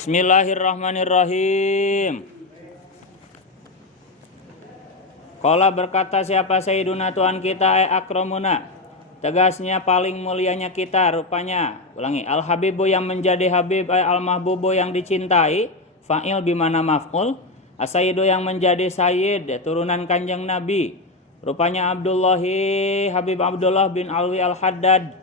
Bismillahirrahmanirrahim. Qala berkata siapa Sayyiduna Tuhan kita akramuna, tegasnya paling mulianya kita, rupanya ulangi al-habibu yang menjadi habib, al-mahbubu yang dicintai, fa'il bimana maf'ul, as-sayyidu yang menjadi sayyid, turunan kanjeng Nabi, rupanya Abdullahi Habib Abdullah bin Alwi al-Haddad,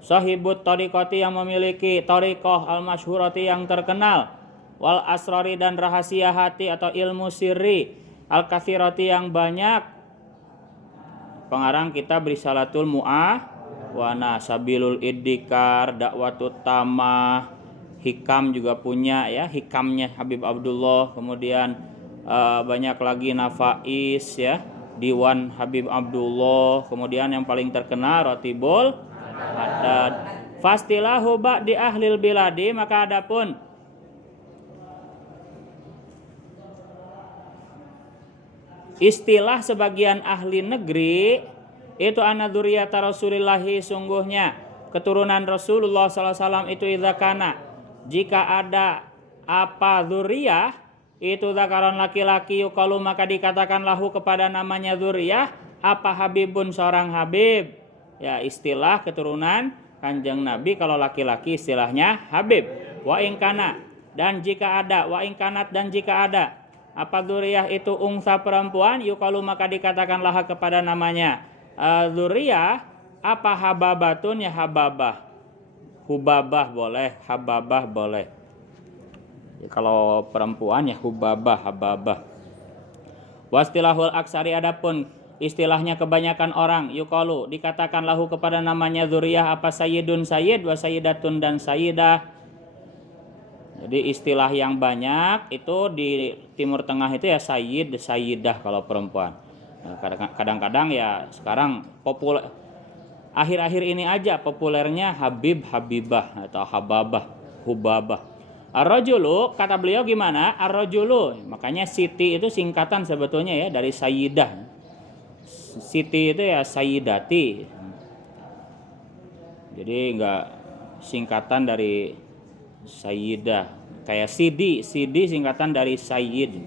sahibut tariqati yang memiliki tariqah al-masyhurati yang terkenal, wal asrari dan rahasia hati atau ilmu sirri, al-kathirati yang banyak. Pengarang kita Risalatul Mu'awana, Sabilul Iddikar, Dakwatut Tamah, hikam juga punya ya, hikamnya Habib Abdullah. Kemudian banyak lagi nafais ya, Diwan Habib Abdullah. Kemudian yang paling terkenal Ratibul Haddad. Fastilahu ba'di ahlil biladi, maka adapun istilah sebagian ahli negeri itu anadzuriyata Rasulillahi, sungguhnya keturunan Rasulullah SAW itu idzakana, jika ada apa dzurriyah itu zakaron laki-laki, yuqalu maka dikatakan lahu kepada namanya dzurriyah apa habibun, seorang habib. Ya, istilah keturunan kanjeng Nabi kalau laki-laki istilahnya habib. Wa ingkana, dan jika ada, wa ingkanat, dan jika ada apa dzurriyah itu ungsa perempuan, yuqalu maka dikatakanlah kepada namanya dzurriyah apa hababatun, ya hababah. Hubabah boleh, hababah boleh. Ya, kalau perempuan ya hubabah, hababah. Wastilahul aksari, adapun istilahnya kebanyakan orang, yuqalu dikatakan lahu kepada namanya dzurriyah apa sayyidun, sayyid, wa sayyidatun, dan sayyidah. Jadi istilah yang banyak itu di Timur Tengah itu ya sayyid, sayyidah kalau perempuan. Nah, kadang-kadang ya sekarang populer, akhir-akhir ini aja populernya habib, habibah atau hababah, hubabah. Ar-rajulu, kata beliau gimana? Ar-rajulu, makanya Siti itu singkatan sebetulnya ya dari sayyidah. Siti itu ya sayyidati. Jadi enggak singkatan dari sayyidah. Kayak Sidi singkatan dari sayyid.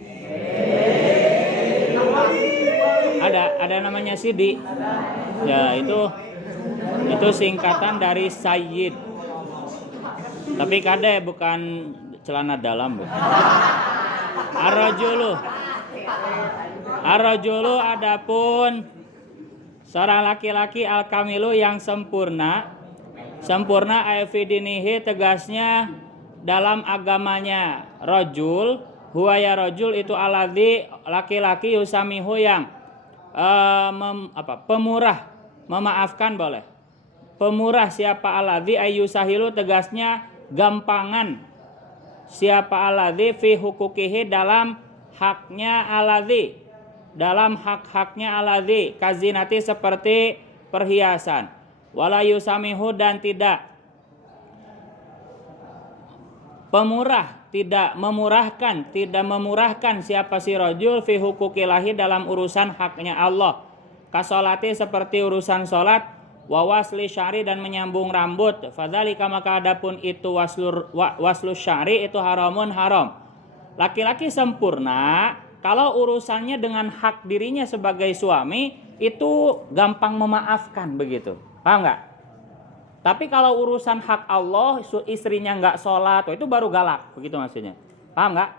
Ada namanya Sidi. Ya, itu singkatan dari sayyid. Tapi kade bukan celana dalam, Bu. Ar-rajulu adapun seorang laki-laki al-kamilu yang sempurna aifidinihi, tegasnya dalam agamanya. Rajul huwa ya rajul itu aladzi, laki-laki, yusamihu yang pemurah, memaafkan boleh. Pemurah siapa aladzi, ayyusahilu tegasnya gampangan. Siapa aladzi fi hukukihi dalam haknya aladzi, dalam hak-haknya aladzi, kazinati seperti perhiasan. Wala yusamihu, dan tidak pemurah, tidak memurahkan siapa si rajul fi hukukillahi dalam urusan haknya Allah. Kasolati seperti urusan solat, wa wasli syari, dan menyambung rambut. Fadzalika maka adapun itu waslu syari itu haramun, haram. Laki-laki sempurna kalau urusannya dengan hak dirinya sebagai suami itu gampang memaafkan begitu. Paham nggak? Tapi kalau urusan hak Allah, istrinya nggak sholat, itu baru galak, begitu maksudnya. Paham nggak?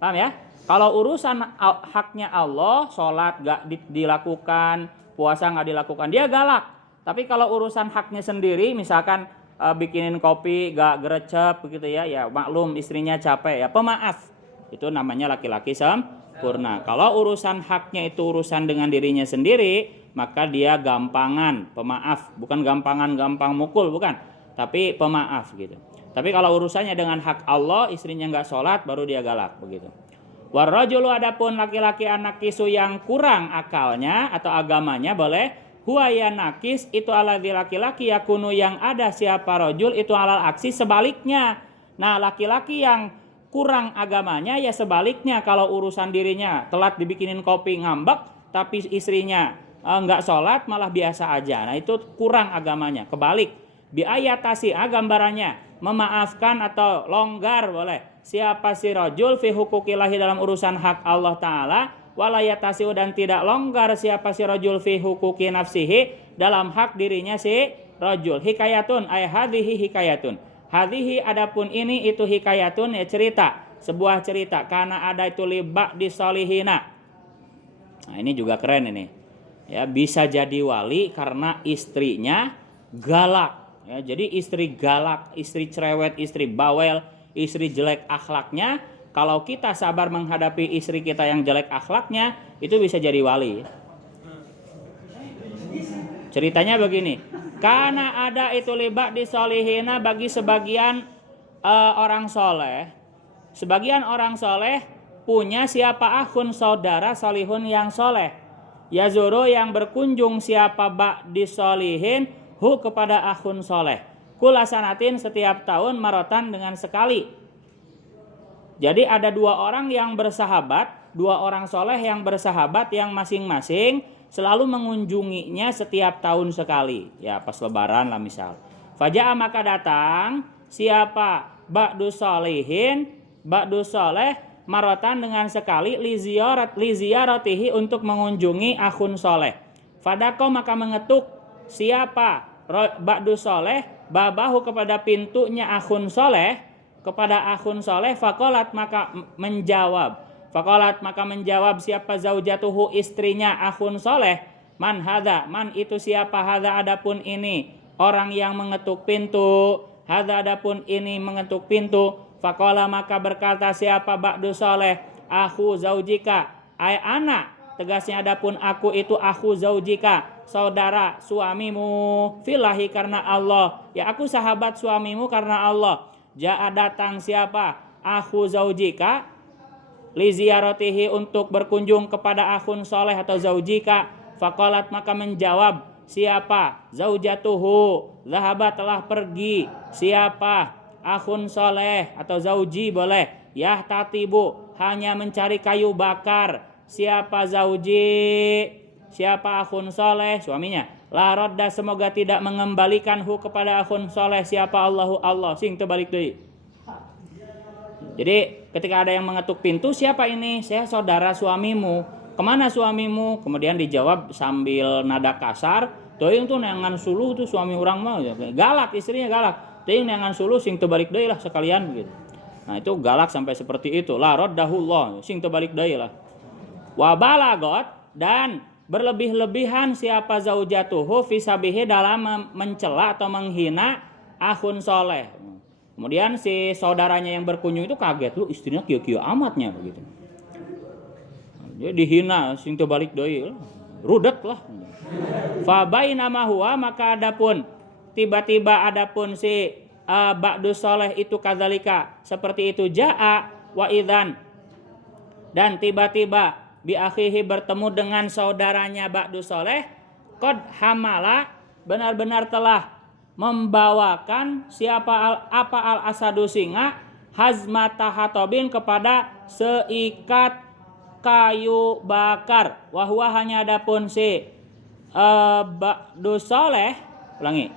Paham ya? Kalau urusan haknya Allah, sholat nggak dilakukan, puasa nggak dilakukan, dia galak. Tapi kalau urusan haknya sendiri, misalkan bikinin kopi nggak gerecep, begitu ya, ya maklum istrinya capek, ya pemaaf. Itu namanya laki-laki sempurna. Kalau urusan haknya itu urusan dengan dirinya sendiri, maka dia gampangan, pemaaf, bukan gampang mukul, bukan, tapi pemaaf gitu. Tapi kalau urusannya dengan hak Allah, istrinya nggak sholat, baru dia galak begitu. Warrajulu adapun laki-laki anak kisu yang kurang akalnya atau agamanya boleh, huwa ya nakis itu aladzi laki-laki yakunu yang ada siapa rajul itu alal aksi sebaliknya. Nah, laki-laki yang kurang agamanya ya sebaliknya, kalau urusan dirinya telat dibikinin kopi ngambek, tapi istrinya enggak sholat malah biasa aja. Nah, itu kurang agamanya. Kebalik, biayatasi gambarannya memaafkan atau longgar boleh siapa si rajul fi huquqillahi dalam urusan hak Allah Ta'ala, wala yatasiu dan tidak longgar siapa si rajul fi huquqi nafsihi dalam hak dirinya si rajul. Hikayatun ay hadhihi hikayatun. Hadhihi adapun ini itu hikayatun ya cerita, sebuah cerita karena ada itu libak di solihina. Nah ini juga keren ini. Ya bisa jadi wali karena istrinya galak. Ya, jadi istri galak, istri cerewet, istri bawel, istri jelek akhlaknya, kalau kita sabar menghadapi istri kita yang jelek akhlaknya, itu bisa jadi wali. Ceritanya begini, karena ada itu libak di solihina bagi sebagian orang soleh. Sebagian orang soleh punya siapa akhun saudara solihun yang soleh. Yazuru yang berkunjung siapa bak di solihin hu kepada akhun soleh. Kulasanatin setiap tahun marotan dengan sekali. Jadi ada dua orang yang bersahabat, dua orang soleh yang bersahabat yang masing-masing selalu mengunjunginya setiap tahun sekali. Ya pas lebaran lah misal. Faja'a maka datang siapa ba'du solihin, ba'du soleh marotan dengan sekali liziyaratihi untuk mengunjungi akhun soleh. Fadako maka mengetuk siapa ba'du soleh babahu kepada pintunya akhun soleh, kepada akhun soleh. Fakolat maka menjawab siapa zaujatuhu istrinya akhun soleh, man hadha, man itu siapa, hadha adapun ini orang yang mengetuk pintu, hadha adapun ini mengetuk pintu. Fakola maka berkata siapa ba'du soleh, aku zaujika ay anak, tegasnya adapun aku itu aku zaujika, saudara suamimu, filahi karena Allah, ya aku sahabat suamimu karena Allah. Ja'a datang siapa aku zaujika liziaratihi untuk berkunjung kepada akhun soleh atau zaujika. Fakolat maka menjawab siapa zaujatuhu, zahabat telah pergi siapa akhun soleh atau zauji boleh, yah tatibu hanya mencari kayu bakar siapa zauji, siapa akhun soleh suaminya, la rodda semoga tidak mengembalikan hu kepada akhun soleh siapa Allahu Allah sing terbalik deui. Jadi ketika ada yang mengetuk pintu, siapa ini? Saya saudara suamimu. Kemana suamimu? Kemudian dijawab sambil nada kasar, teuing tuh neangan suluh tuh suami orang mah, galak istrinya galak. Teuing neangan suluh sing terbalik deui lah sekalian begitu. Nah itu galak sampai seperti itu. La raddahullah sing terbalik deui lah. Wa balagot dan berlebih-lebihan siapa zaujatuhu fisabihi dalam mencela atau menghina akhun soleh. Kemudian si saudaranya yang berkunjung itu kaget, lu istrinya kieu-kieu amatnya begitu. Jadi dihina sing teu balik deui, rudet lah. Fa bainama huwa maka adapun tiba-tiba adapun si ba'du soleh itu kadzalika seperti itu jaa wa idzan dan tiba-tiba bi akhihi bertemu dengan saudaranya ba'du soleh qad hamala benar-benar telah membawakan siapa apa al asadu singa hazmata hatobin kepada seikat kayu bakar. Wahwa hanya adapun si ba'du soleh, ulangi.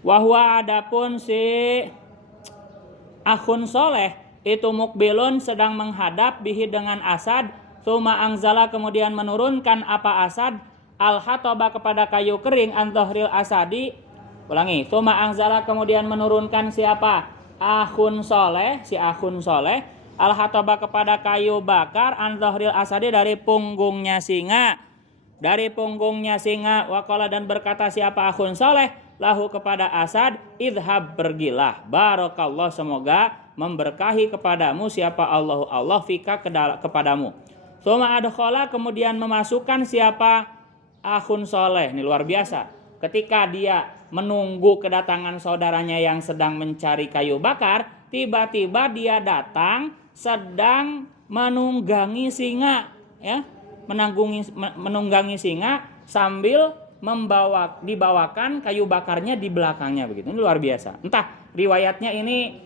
Wahwa adapun si akhun soleh itu mukbilun sedang menghadap bihi dengan asad. Tsumma angzala kemudian menurunkan apa asad al hatoba kepada kayu kering an dhahril asadi. Ulangi, tsumma angzala kemudian menurunkan siapa? Akhun soleh, si akhun soleh al hatoba kepada kayu bakar an dhahril asadi dari punggungnya singa. Dari punggungnya singa waqala dan berkata siapa akhun soleh lahu kepada asad idhab pergilah barakallah semoga memberkahi kepadamu siapa Allahu Allah fika kepadamu. Tsumma adkhala kemudian memasukkan siapa akhun soleh. Ini luar biasa. Ketika dia menunggu kedatangan saudaranya yang sedang mencari kayu bakar, tiba-tiba dia datang sedang menunggangi singa, ya, menunggangi singa sambil dibawakan kayu bakarnya di belakangnya begitu. Ini luar biasa. Entah riwayatnya ini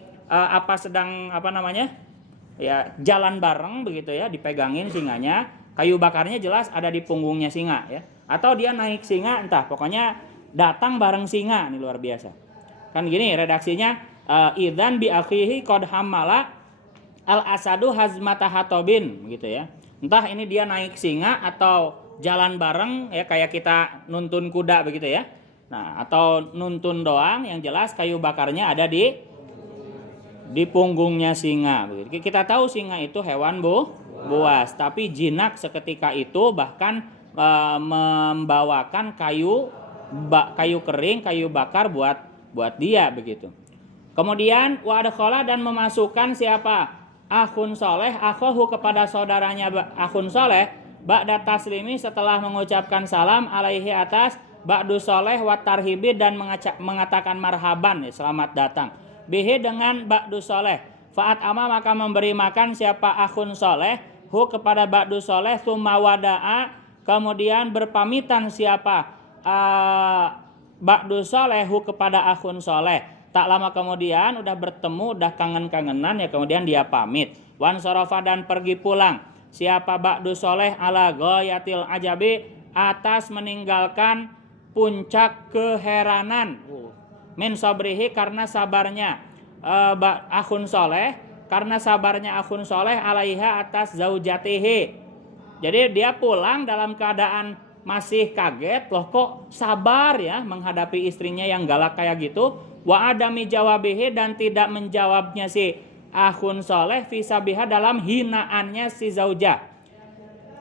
ya jalan bareng begitu ya, dipegangin singanya, kayu bakarnya jelas ada di punggungnya singa ya. Atau dia naik singa, entah pokoknya datang bareng singa, ini luar biasa. Kan gini redaksinya, idzan bi akhihi qad hammala al asadu hazmata hatobin gitu ya. Entah ini dia naik singa atau jalan bareng ya, kayak kita nuntun kuda begitu ya. Nah, atau nuntun doang, yang jelas kayu bakarnya ada di punggungnya singa begitu. Kita tahu singa itu hewan buas, tapi jinak seketika itu bahkan membawakan kayu kering, kayu bakar buat dia begitu. Kemudian wa adkhala dan memasukkan siapa? Akhun soleh akhahu kepada saudaranya akhun soleh ba'da taslimi setelah mengucapkan salam alaihi atas ba'du soleh wa tarhibi dan mengatakan marhaban ya, selamat datang. Bihi dengan ba'du soleh. Fa'at ama maka memberi makan siapa akhun soleh hu kepada ba'du soleh tsumma wada'a kemudian berpamitan siapa ba'du soleh hu kepada akhun soleh. Tak lama kemudian udah bertemu, udah kangen-kangenan ya, kemudian dia pamit. Wan sorofa dan pergi pulang. Siapa ba'du soleh ala ghayatil ajabi atas meninggalkan puncak keheranan. Min sabrihi karena sabarnya akhun soleh, karena sabarnya akhun soleh alaiha atas zaujatihi. Jadi dia pulang dalam keadaan masih kaget, loh kok sabar ya menghadapi istrinya yang galak kayak gitu. Wa adami jawabihi dan tidak menjawabnya si akhun soleh fisabiha dalam hinaannya si zaujah.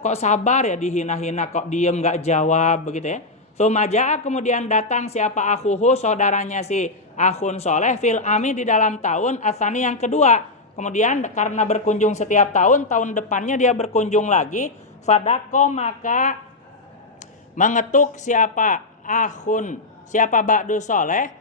Kok sabar ya dihina-hina, kok diem gak jawab begitu ya. Sumaja'a kemudian datang siapa akhuhu saudaranya si akhun soleh fil ami di dalam tahun asani yang kedua. Kemudian karena berkunjung setiap tahun, tahun depannya dia berkunjung lagi. Fadako maka mengetuk siapa akhun, siapa ba'du soleh,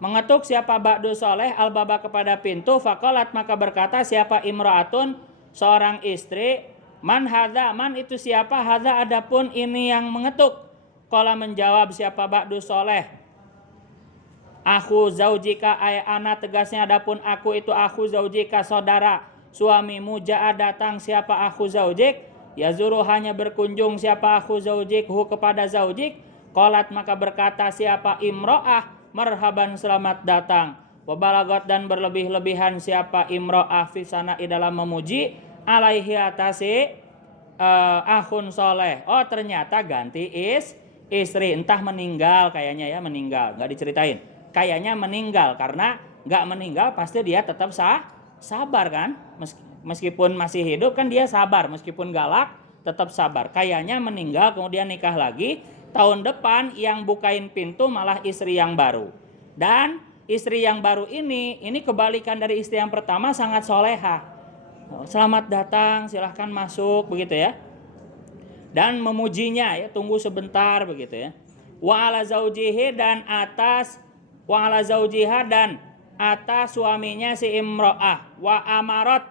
mengetuk siapa ba'du soleh al-baba kepada pintu. Fakolat maka berkata siapa imro'atun seorang istri, man hadza, man itu siapa, hadza adapun ini yang mengetuk. Qala menjawab siapa ba'du soleh, aku zaujika ay ana tegasnya adapun aku itu aku zaujika saudara suamimu. Ja'a datang siapa aku zaujik, yazuru hanya berkunjung siapa aku zaujik hu kepada zaujik. Qalat maka berkata siapa imro'ah, marhaban selamat datang. Wabalagot dan berlebih-lebihan siapa imro'ah fi sana'i dalam memuji alaihi atasi akhun soleh. Oh ternyata ganti istri, entah meninggal kayaknya ya, meninggal, nggak diceritain. Kayaknya meninggal, karena nggak meninggal pasti dia tetap sabar kan, meskipun masih hidup kan dia sabar, meskipun galak tetap sabar. Kayaknya meninggal kemudian nikah lagi, tahun depan yang bukain pintu malah istri yang baru. Dan istri yang baru ini kebalikan dari istri yang pertama, sangat soleha. Selamat datang, silahkan masuk begitu ya. Dan memujinya ya, tunggu sebentar begitu ya. Wa ala zaujihi dan atas wa ala zaujiha dan atas suaminya si imro'ah. Wa amarat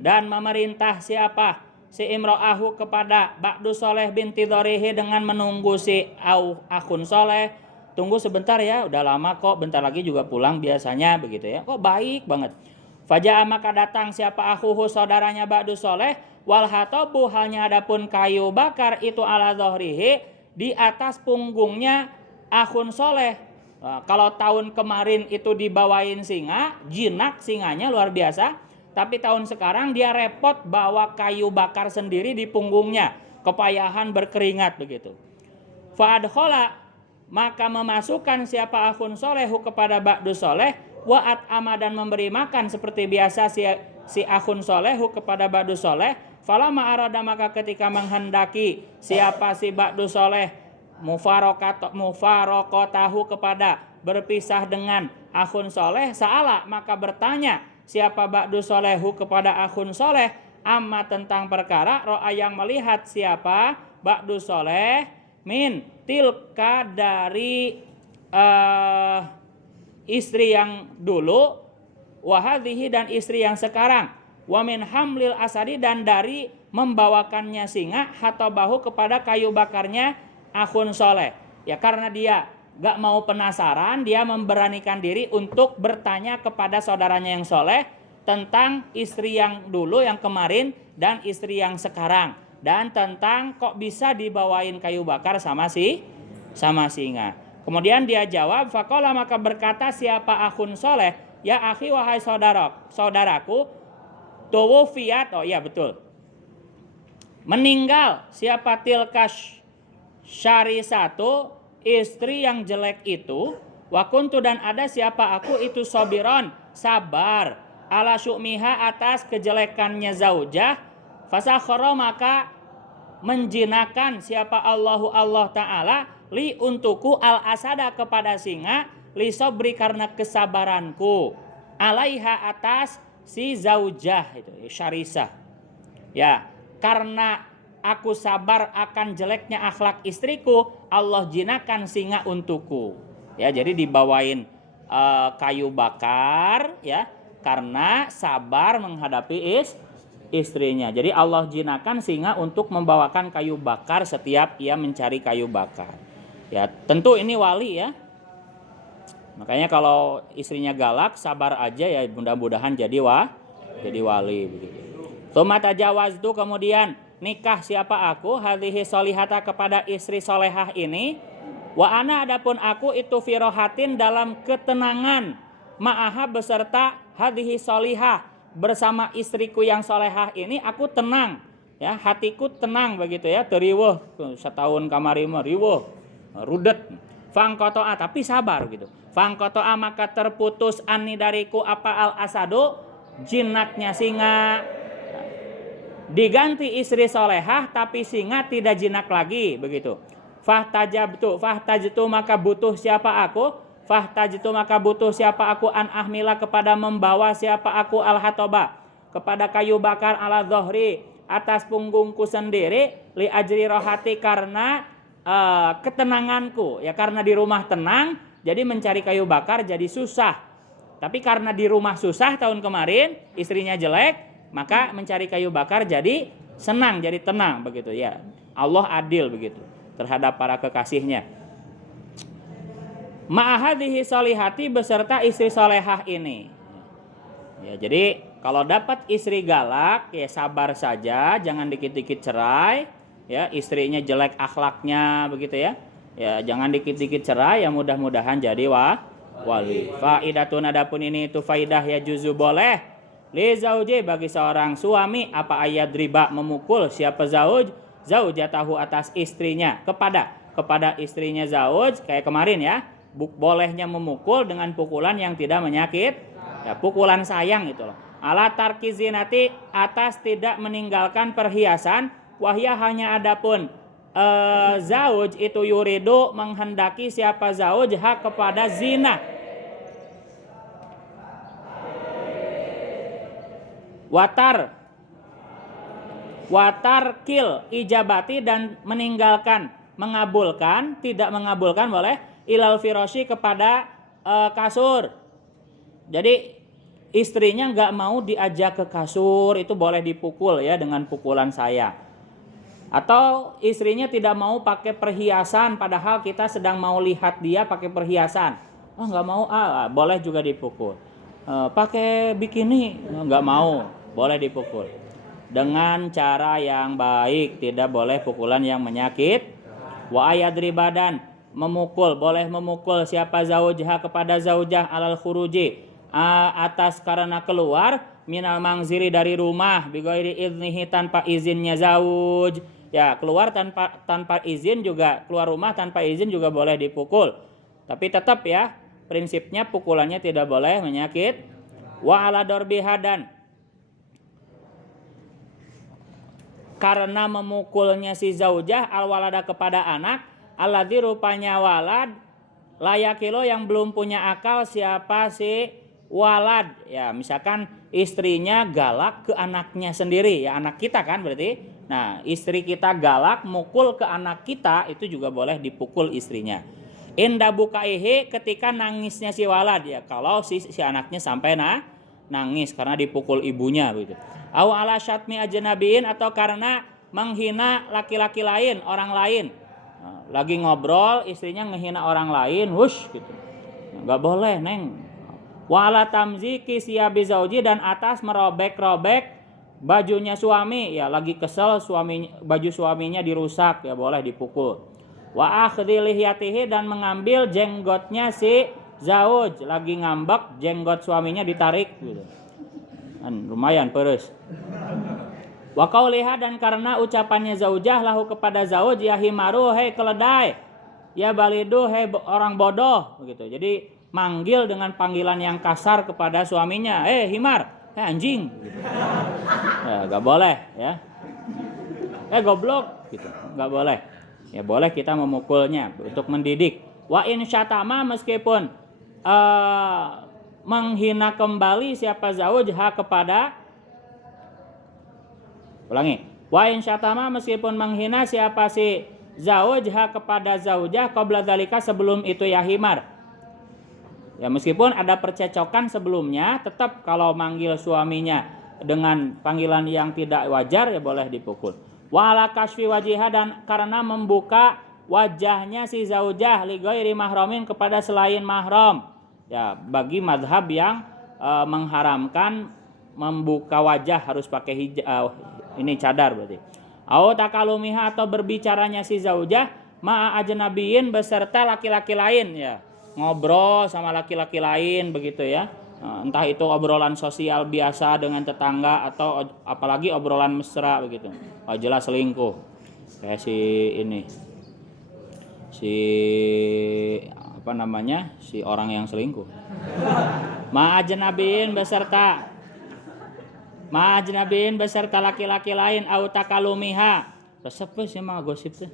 dan memerintah siapa si imro'ahu kepada ba'du soleh binti dhorihi dengan menunggu si akhun soleh. Tunggu sebentar ya, udah lama kok, bentar lagi juga pulang biasanya begitu ya. Kok baik banget. Faja'a maka datang siapa akhuhu saudaranya ba'du soleh. Wal hatobu halnya adapun kayu bakar itu ala dhorihi di atas punggungnya akhun soleh. Nah, kalau tahun kemarin itu dibawain singa, jinak singanya luar biasa. Tapi tahun sekarang dia repot bawa kayu bakar sendiri di punggungnya, kepayahan berkeringat begitu. Fa'adkhala maka memasukkan siapa akhun solehu kepada ba'du soleh. Wa'at ama dan memberi makan seperti biasa si akhun solehu kepada ba'du soleh. Falama arada maka ketika menghendaki siapa si ba'du soleh mufarokotahu kepada berpisah dengan akhun soleh, sa'ala maka bertanya siapa ba'du solehu kepada akhun soleh amma tentang perkara ro'a yang melihat siapa ba'du soleh min tilka dari istri yang dulu, wahadhihi dan istri yang sekarang, wa min hamlil asadi dan dari membawakannya singa atau bahu kepada kayu bakarnya akhun soleh. Ya karena dia gak mau penasaran, dia memberanikan diri untuk bertanya kepada saudaranya yang soleh tentang istri yang dulu, yang kemarin, dan istri yang sekarang, dan tentang kok bisa dibawain kayu bakar sama singa. Kemudian dia jawab, faqala maka berkata siapa akhun soleh, ya akhi wahai saudaraku, tuwufiyat, oh iya betul, meninggal siapa tilkas syari satu, istri yang jelek itu, wakuntu dan ada siapa aku itu sobiron, sabar, ala syu'miha atas kejelekannya zaujah, fasakhara maka menjinakan siapa Allah Ta'ala li untukku al asada kepada singa, li sobri karena kesabaranku, alaiha atas si zaujah itu syarisa, ya karena aku sabar akan jeleknya akhlak istriku, Allah jinakan singa untukku. Ya, jadi dibawain kayu bakar ya karena sabar menghadapi istrinya. Jadi Allah jinakan singa untuk membawakan kayu bakar setiap ia mencari kayu bakar. Ya, tentu ini wali ya. Makanya kalau istrinya galak, sabar aja ya, mudah-mudahan jadi wali begitu. Tsumma tajawaztu, kemudian nikah siapa aku, hadhihi solihata kepada istri solehah ini, wa ana adapun aku itu firohatin dalam ketenangan, ma'aha beserta hadhihi solihah, bersama istriku yang solehah ini aku tenang, ya hatiku tenang begitu ya, teriweuh setahun kamari mah riweuh rudet, fangkotoa tapi sabar gitu, fangkotoa maka terputus anni dariku apa al asadu, jinaknya singa. Diganti istri solehah tapi singa tidak jinak lagi begitu. Fahtajtu maka butuh siapa aku an ahmila kepada membawa siapa aku al hatoba kepada kayu bakar ala zohri atas punggungku sendiri, li ajri rohati karena ketenanganku ya, karena di rumah tenang jadi mencari kayu bakar jadi susah, tapi karena di rumah susah tahun kemarin istrinya jelek, maka mencari kayu bakar jadi senang, jadi tenang begitu ya. Allah adil begitu terhadap para kekasihnya. Ma'ahadhihi solihati beserta istri solehah ini. Ya, jadi kalau dapat istri galak ya sabar saja, jangan dikit-dikit cerai. Ya, istrinya jelek akhlaknya begitu ya. Ya, jangan dikit-dikit cerai ya, mudah-mudahan jadi wali. Faidatun adapun ini itu faidah ya juzu boleh li zauji bagi seorang suami apa ayat riba memukul siapa zaujatahu atas istrinya kepada istrinya zauj kayak kemarin ya, bolehnya memukul dengan pukulan yang tidak menyakit ya, pukulan sayang itu loh. Ala tarki zinati atas tidak meninggalkan perhiasan, wahya hanya adapun zauj itu yuridu menghendaki siapa zauj hak kepada zina. Watar kil ijabati dan meninggalkan, tidak mengabulkan boleh ilal firoshi kepada kasur. Jadi istrinya nggak mau diajak ke kasur itu boleh dipukul ya dengan pukulan saya. Atau istrinya tidak mau pakai perhiasan padahal kita sedang mau lihat dia pakai perhiasan, nggak mau, boleh juga dipukul. Pakai bikini nggak mau, boleh dipukul dengan cara yang baik, tidak boleh pukulan yang menyakit. Wa ayadri badan memukul, boleh memukul siapa zaujah kepada zaujah alal khuruji atas karena keluar minal mangziri dari rumah bighairi idnihi tanpa izinnya zauj ya, keluar tanpa izin juga, keluar rumah tanpa izin juga boleh dipukul, tapi tetap ya prinsipnya pukulannya tidak boleh menyakit. Wa ala dorbiha dan karena memukulnya si zaujah al walada kepada anak, alladzi rupanya walad layakilo yang belum punya akal siapa si walad ya, misalkan istrinya galak ke anaknya sendiri ya, anak kita kan berarti. Nah, istri kita galak mukul ke anak kita itu juga boleh dipukul istrinya. Inda bukaihi ketika nangisnya si walad ya, kalau si anaknya sampai nangis karena dipukul ibunya begitu. Au ala syatmi ajnabiin atau karena menghina laki-laki lain, orang lain. Lagi ngobrol istrinya ngehina orang lain, wush gitu. Enggak boleh, Neng. Wa ala tamziki siyabi zauji dan atas merobek-robek bajunya suami ya, lagi kesel baju suaminya dirusak ya, boleh dipukul. Wa akhdhi lihyatihi, dan mengambil jenggotnya si zauj, lagi ngambek jenggot suaminya ditarik gitu. Kan lumayan peres. Wa qauliha, dan karena ucapannya zaujah lahu kepada zauj, ya himaru, hei keledai, ya balidu, hei orang bodoh begitu. Jadi manggil dengan panggilan yang kasar kepada suaminya, himar, anjing gitu. Ya, gak boleh ya. Goblok gitu, gak boleh. Ya boleh kita memukulnya untuk mendidik. Wa in syatama, meskipun menghina kembali siapa zauj kepada, ulangi, wa in syatama, meskipun menghina siapa si zauj kepada zaujah qabla dzalika, sebelum itu ya himar. Ya meskipun ada percecokan sebelumnya, tetap kalau manggil suaminya dengan panggilan yang tidak wajar ya boleh dipukul. Wa ala kasfi wajiha, dan karena membuka wajahnya si zaujah li ghairi mahramin, kepada selain mahram. Ya bagi madhab yang mengharamkan membuka wajah harus pakai hijab, ini cadar berarti. Au takalumiha, atau berbicaranya si zaujah ma'a ajnabiyin, beserta laki-laki lain ya. Ngobrol sama laki-laki lain begitu ya. Entah itu obrolan sosial biasa dengan tetangga atau apalagi obrolan mesra begitu. Jelas selingkuh. Kayak si orang yang selingkuh. Ma'ajnabiin beserta laki-laki lain, au takalumiha. Resep sih mah gosip teh.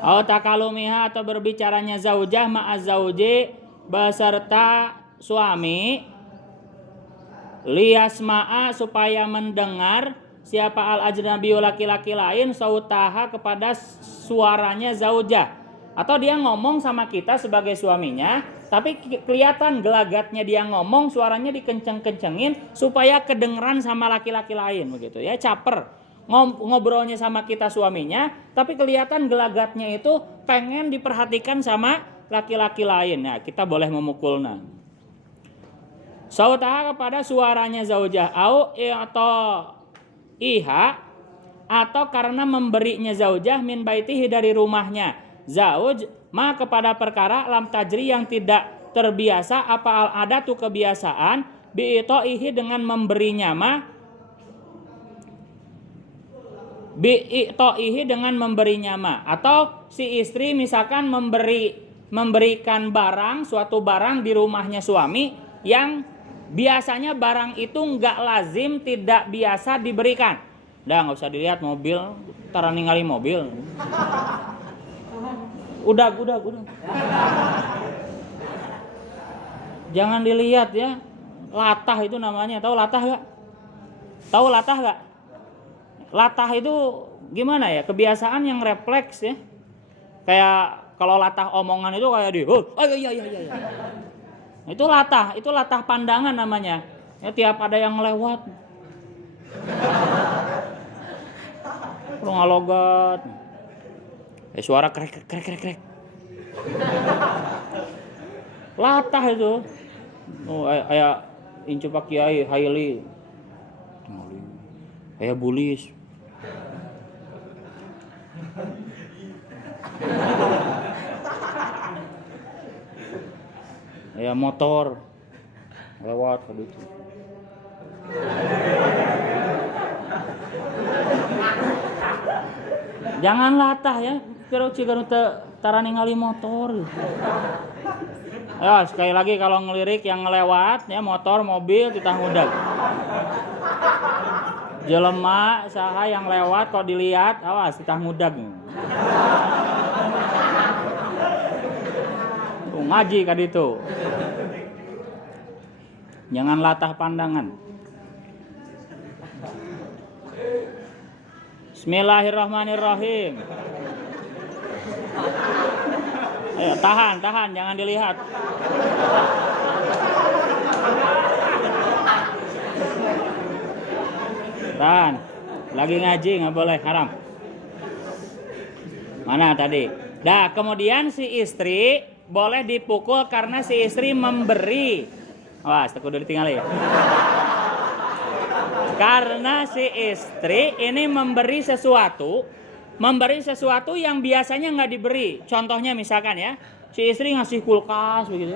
Au takalumiha, atau berbicaranya zaujah ma'azauji beserta suami, liyasma'a, supaya mendengar siapa al ajnabiyu laki-laki lain, sautaha, kepada suaranya zaujah. Atau dia ngomong sama kita sebagai suaminya, tapi kelihatan gelagatnya dia ngomong, suaranya dikenceng-kencengin supaya kedengeran sama laki-laki lain begitu ya, caper. Ngobrolnya sama kita suaminya, tapi kelihatan gelagatnya itu pengen diperhatikan sama laki-laki lain. Nah, kita boleh memukulnya. Sautaha, kepada suaranya zaujah, atau iha, atau karena memberinya zaujah min baitihi, dari rumahnya zauj, ma, kepada perkara lam tajri, yang tidak terbiasa apa al adatu, kebiasaan, bi'itoihi, dengan memberinya ma, bi'itoihi, dengan memberinya ma. Atau si istri misalkan memberikan barang, suatu barang di rumahnya suami yang biasanya barang itu nggak lazim, tidak biasa diberikan. Nggak usah dilihat mobil, tara ningali mobil. Udah. Jangan dilihat ya. Latah itu namanya. Tahu latah nggak? Latah itu gimana ya? Kebiasaan yang refleks ya. Kayak kalau latah omongan itu kayak iya. Itu latah pandangan namanya. Ya, tiap ada yang lewat. Ngalogat. Suara krek. Latah itu. Aya incu Pak Kiai Haili. Aya bulis. Ya motor lewat tadi itu. Jangan latah ya, kira ciga tara ningali motor gitu. Ya, sekali lagi kalau ngelirik yang ngelewat ya, motor, mobil titah ngudag. Jelema saha yang lewat kok dilihat, awas titah ngudag. Ngaji ka ditu. Jangan latah pandangan. Bismillahirrahmanirrahim. Ayo, tahan, jangan dilihat. Tahan. Lagi ngaji nggak boleh, haram. Mana tadi? Nah, kemudian si istri boleh dipukul karena si istri memberi. Wah, kudu ditinggalin. Karena si istri ini memberi sesuatu Memberi sesuatu yang biasanya nggak diberi. Contohnya misalkan ya, si istri ngasih kulkas begitu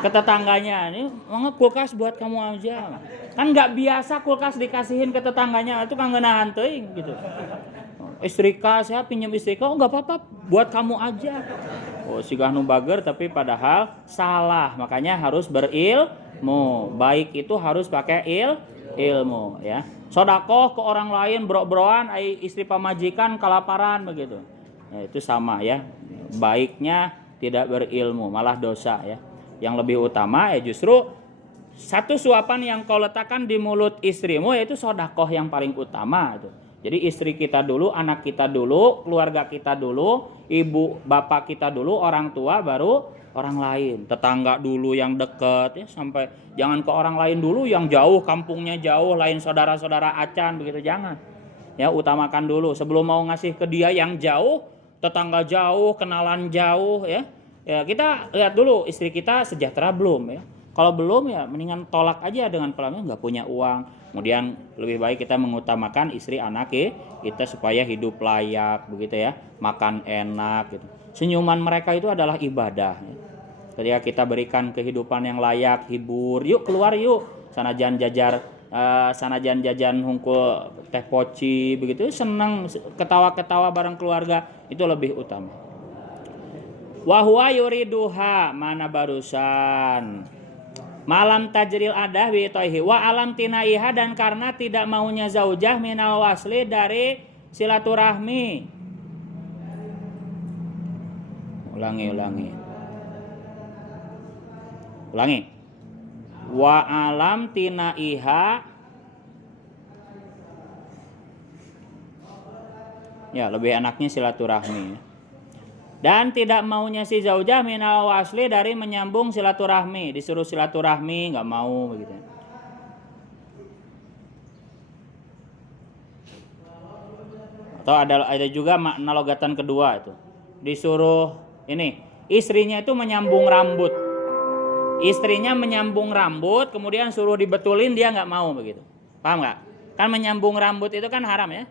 ke tetangganya, ini kulkas buat kamu aja. Kan nggak biasa kulkas dikasihin ke tetangganya, itu kan ngenahan teuing gitu. Istri saya pinjam istri oh nggak apa-apa, buat kamu aja. Oh sigah nu bager tapi padahal salah. Makanya harus berilmu. Baik itu harus pakai ilmu ya. Sodakoh ke orang lain bro-broan, istri pamajikan kelaparan begitu. Ya, itu sama ya. Baiknya tidak berilmu, malah dosa ya. Yang lebih utama ya justru satu suapan yang kau letakkan di mulut istrimu yaitu sodakoh yang paling utama itu. Jadi istri kita dulu, anak kita dulu, keluarga kita dulu, ibu bapak kita dulu, orang tua baru orang lain, tetangga dulu yang dekat ya, sampai jangan ke orang lain dulu yang jauh, kampungnya jauh, lain saudara-saudara acan begitu, jangan. Ya, utamakan dulu sebelum mau ngasih ke dia yang jauh, tetangga jauh, kenalan jauh ya. Ya, kita lihat dulu istri kita sejahtera belum ya. Kalau belum ya mendingan tolak aja dengan pelamnya nggak punya uang. Kemudian lebih baik kita mengutamakan istri anak kita supaya hidup layak begitu ya, makan enak gitu. Senyuman mereka itu adalah ibadah. Ketika kita berikan kehidupan yang layak, hibur, yuk keluar yuk, sanajan jajan hungkul teh poci begitu, senang ketawa-ketawa bareng keluarga itu lebih utama. Wa huwa yuriduha, mana barusan malam tajril adah bi toihi wa alam tinaiha, dan karena tidak maunya zaujah minal wasli dari silaturahmi. Ulangi. Wa alam tinaiha, ya lebih enaknya silaturahmi. Dan tidak maunya si zaujah minal wasli dari menyambung silaturahmi, disuruh silaturahmi nggak mau begitu. Atau ada juga makna logatan kedua itu, disuruh ini istrinya itu menyambung rambut. Istrinya menyambung rambut, kemudian suruh dibetulin dia nggak mau begitu. Paham nggak? Kan menyambung rambut itu kan haram ya.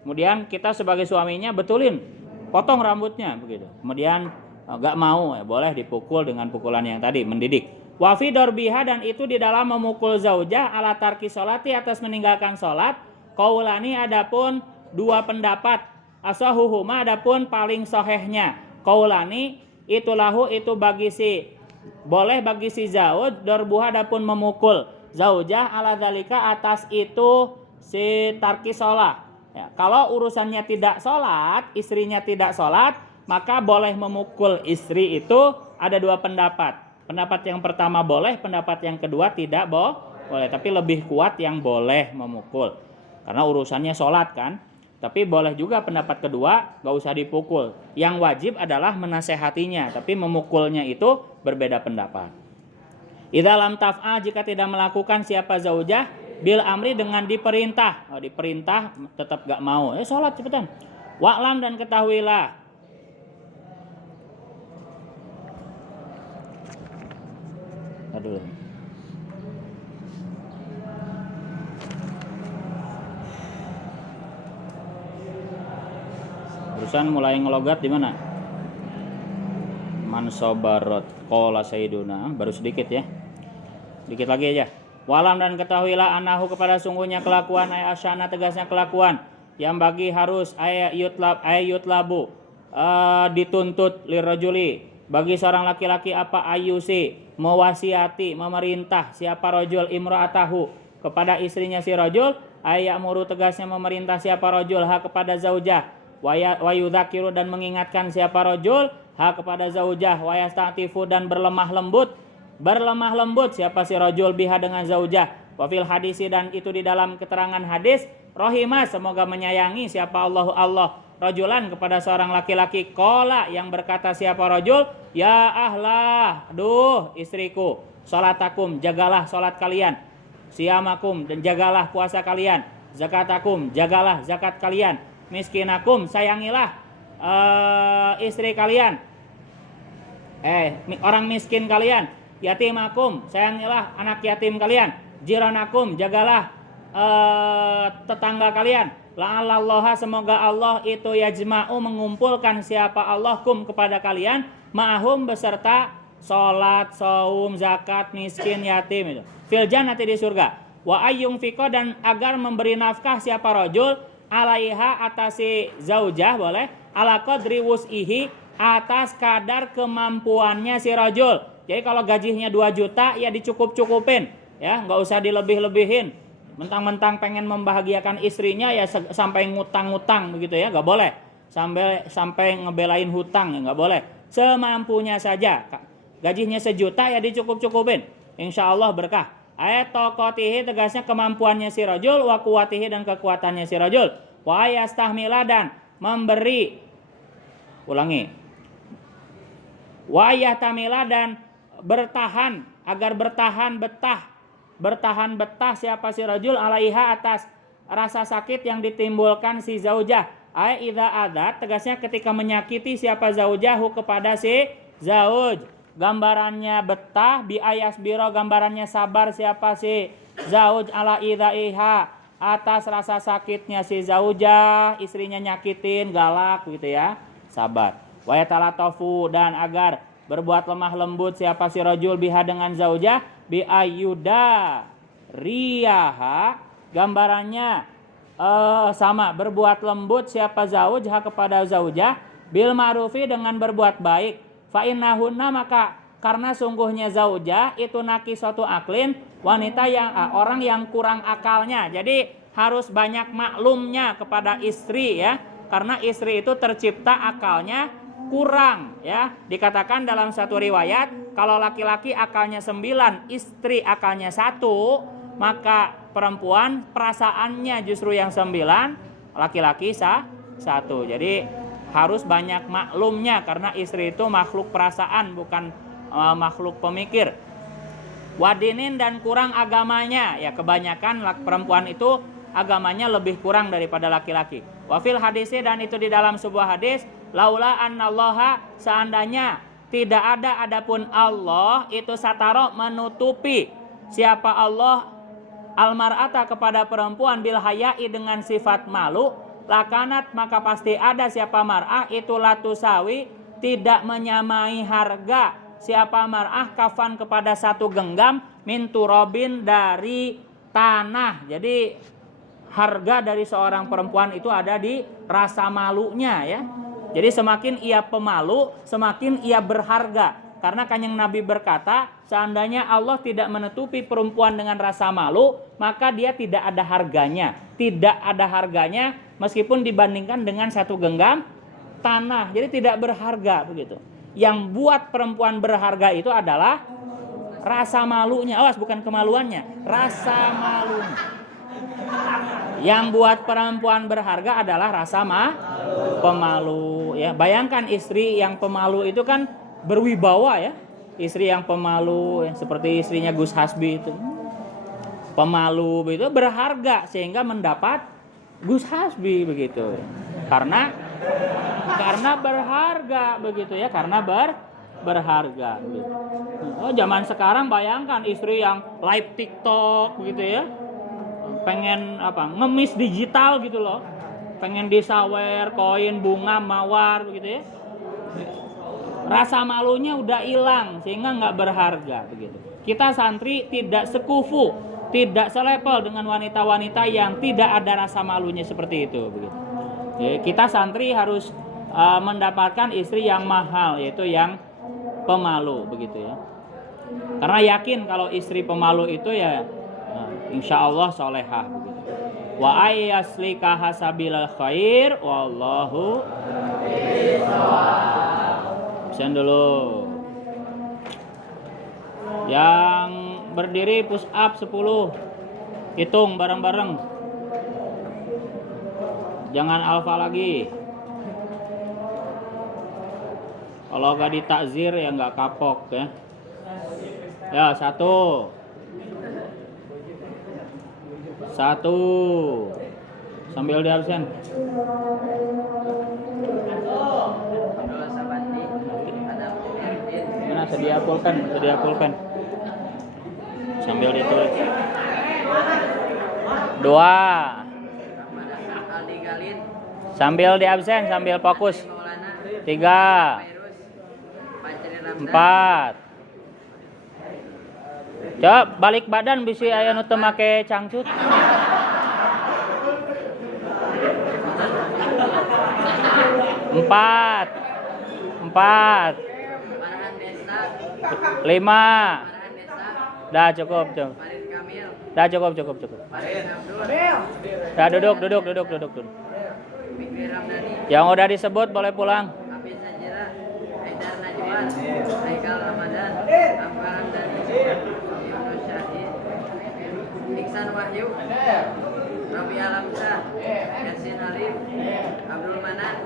Kemudian kita sebagai suaminya betulin, potong rambutnya begitu. Kemudian nggak mau ya, boleh dipukul dengan pukulan yang tadi, mendidik. Wafi dorbiha, dan itu di dalam memukul zaujah ala tarki sholati, atas meninggalkan sholat. Qaulani, adapun dua pendapat. Asahuhuma, adapun paling sohehnya. Qaulani itu lahu, itu bagi si, boleh bagi si zauj, dorbuha, adapun memukul zaujah ala dzalika, atas itu si tarki sholat. Ya, kalau urusannya tidak sholat, istrinya tidak sholat, maka boleh memukul istri itu ada dua pendapat. Pendapat yang pertama boleh, pendapat yang kedua tidak boleh. Tapi lebih kuat yang boleh memukul, karena urusannya sholat kan. Tapi boleh juga pendapat kedua, gak usah dipukul. Yang wajib adalah menasehatinya, tapi memukulnya itu berbeda pendapat. Idza lam taf'al, jika tidak melakukan siapa zaujah, bil amri, dengan diperintah. Diperintah tetap gak mau, sholat cepetan. Wa'lam, dan ketahuilah. Aduh. Barusan mulai ngelogat di mana? Mansobarot qala sayyiduna, baru sedikit ya. Dikit lagi aja. Walam, dan ketahuilah anahu, kepada sungguhnya kelakuan, asyana tegasnya kelakuan, yang bagi harus ayutlabu dituntut lirajuli, bagi seorang laki-laki apa ayusi, mewasiati, memerintah siapa rajul imra'atahu, kepada istrinya si rajul, ayamuru, tegasnya memerintah siapa rajul ha kepada zaujah, wayudzakiru, dan mengingatkan siapa rajul ha kepada zaujah, wayastatifu, dan berlemah lembut siapa si rajul biha dengan zaujah, wafil hadisi, dan itu di dalam keterangan hadis, rohimah, semoga menyayangi siapa Allah rajulan, kepada seorang laki-laki, qala, yang berkata siapa rajul, ya ahlah, aduh istriku, salatakum, jagalah salat kalian, siyamakum, dan jagalah puasa kalian, zakatakum, jagalah zakat kalian, miskinakum, sayangilah istri kalian, orang miskin kalian, yatimakum, sayangilah anak yatim kalian, jiranakum, jagalah tetangga kalian. La'allallaha, semoga Allah itu yajma'u, mengumpulkan siapa Allah kum kepada kalian, ma'ahum beserta sholat, saum, zakat, miskin, yatim itu. Fil jannati, di surga. Wa ayyung fiko, dan agar memberi nafkah siapa rajul alaiha, atasi zaujah, boleh, ala qadri wus'ihi, atas kadar kemampuannya si rajul. Jadi kalau gajinya 2 juta ya dicukup-cukupin, ya, nggak usah dilebih-lebihin. Mentang-mentang pengen membahagiakan istrinya ya sampai ngutang-ngutang begitu ya, nggak boleh. Sampai ngebelain hutang ya nggak boleh. Semampunya saja. Gajinya 1 juta ya dicukup-cukupin. Insya Allah berkah. Ayat tokotihi, tegasnya kemampuannya si rajul, wa kuwatihi, dan kekuatannya si rajul, wa yastahmila, dan memberi, ulangi, wa yahtamila, dan bertahan, agar bertahan betah siapa si rajul alaiha, atas rasa sakit yang ditimbulkan si zaujah. Ai idza adat, tegasnya ketika menyakiti siapa zaujahu kepada si zauj. Gambarannya betah, bi ayas biro, gambarannya sabar siapa si zauj ala idzaiha, atas rasa sakitnya si zaujah, istrinya nyakitin, galak gitu ya, sabar. Wa yatalatofu, dan agar berbuat lemah lembut siapa si rajul biha, dengan zaujah, bi ayyuda riyaha, gambarannya sama, berbuat lembut siapa zaujah kepada zaujah, bil ma'rufi, dengan berbuat baik. Fa innahunna, maka karena sungguhnya zaujah itu nakisatu aklin, wanita yang orang yang kurang akalnya. Jadi harus banyak maklumnya kepada istri ya, karena istri itu tercipta akalnya kurang ya. Dikatakan dalam satu riwayat, kalau laki-laki akalnya 9, istri akalnya 1, maka perempuan perasaannya justru yang 9, laki-laki 1. Jadi harus banyak maklumnya, karena istri itu makhluk perasaan, bukan makhluk pemikir. Wadinin, dan kurang agamanya ya, kebanyakan perempuan itu agamanya lebih kurang daripada laki-laki. Wafil hadisi, dan itu di dalam sebuah hadis, laula annallaha, seandainya tidak ada adapun Allah itu sataro, menutupi siapa Allah almar'ata, kepada perempuan, bil haya'i, dengan sifat malu, lakanat, maka pasti ada siapa mar'ah itu latusawi, tidak menyamai harga siapa mar'ah, kafan, kepada 1 genggam, min turabin, dari tanah. Jadi harga dari seorang perempuan itu ada di rasa malunya ya. Jadi semakin ia pemalu, semakin ia berharga. Karena Kanjeng Nabi berkata, seandainya Allah tidak menutupi perempuan dengan rasa malu, maka dia tidak ada harganya. Tidak ada harganya meskipun dibandingkan dengan 1 genggam tanah. Jadi tidak berharga begitu. Yang buat perempuan berharga itu adalah rasa malunya. Awas, bukan kemaluannya, rasa malunya. Yang buat perempuan berharga adalah rasa pemalu ya. Bayangkan istri yang pemalu itu kan berwibawa ya. Istri yang pemalu ya, seperti istrinya Gus Hasbi itu, pemalu begitu, berharga, sehingga mendapat Gus Hasbi begitu. Karena berharga begitu ya, karena berharga begitu. Oh, zaman sekarang bayangkan istri yang live TikTok begitu ya. Pengen ngemis digital gitu loh. Pengen disawer, koin, bunga, mawar begitu ya. Rasa malunya udah hilang sehingga nggak berharga begitu. Kita santri tidak sekufu, tidak selevel dengan wanita-wanita yang tidak ada rasa malunya seperti itu begitu. Jadi, kita santri harus mendapatkan istri yang mahal, yaitu yang pemalu begitu ya. Karena yakin kalau istri pemalu itu ya insya Allah solehah begitu. Wa ayyaslika hasabil khair wallahu Pesan dulu. Yang berdiri push up 10. Hitung bareng-bareng. Jangan alfa lagi. Kalau gak ditakzir ya gak kapok ya. Ya, 1. 1. Sambil di absen. Mana sedia pulpen. Sambil ditulis. 2. Aldi Galin. Sambil di absen, sambil fokus. Maulana. 3. Virus. Panceri Ramdan. 4. Coba balik badan bisi aya nu teu make cangcut. 4. Farhan Desa. 5. Farhan Desa. Dah cukup. Farid Kamil. Dah cukup. Farid Abdul. Dah duduk. Fikri Ramdhani. Yang udah disebut boleh pulang. Hafiz Sajira. Haidar Najwan. Haikal Ramadan. Amka Ramdhani. Yunus Syahid. Iksan Wahyu. Robi Alamsyah. Yasin Halim. Abdul Manan.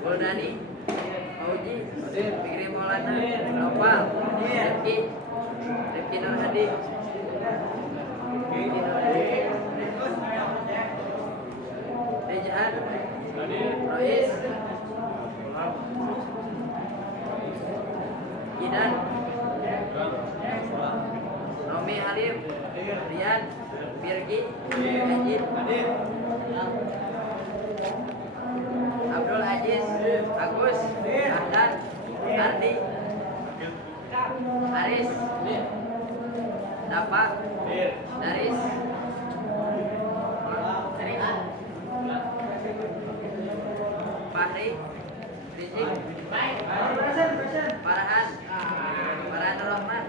Buldani. Auji. Fikri Maulana. Nopal. Rifki Nur Hadi. Rejahan. Rois. Jidan. Romi Halim. Rian. Birgi. Ajit. Abdul Aziz. Agus. Ahdan. Ardi. Aris. Dapa. Daris. Fahri. Rizik. Farhan. Farhan Rahman.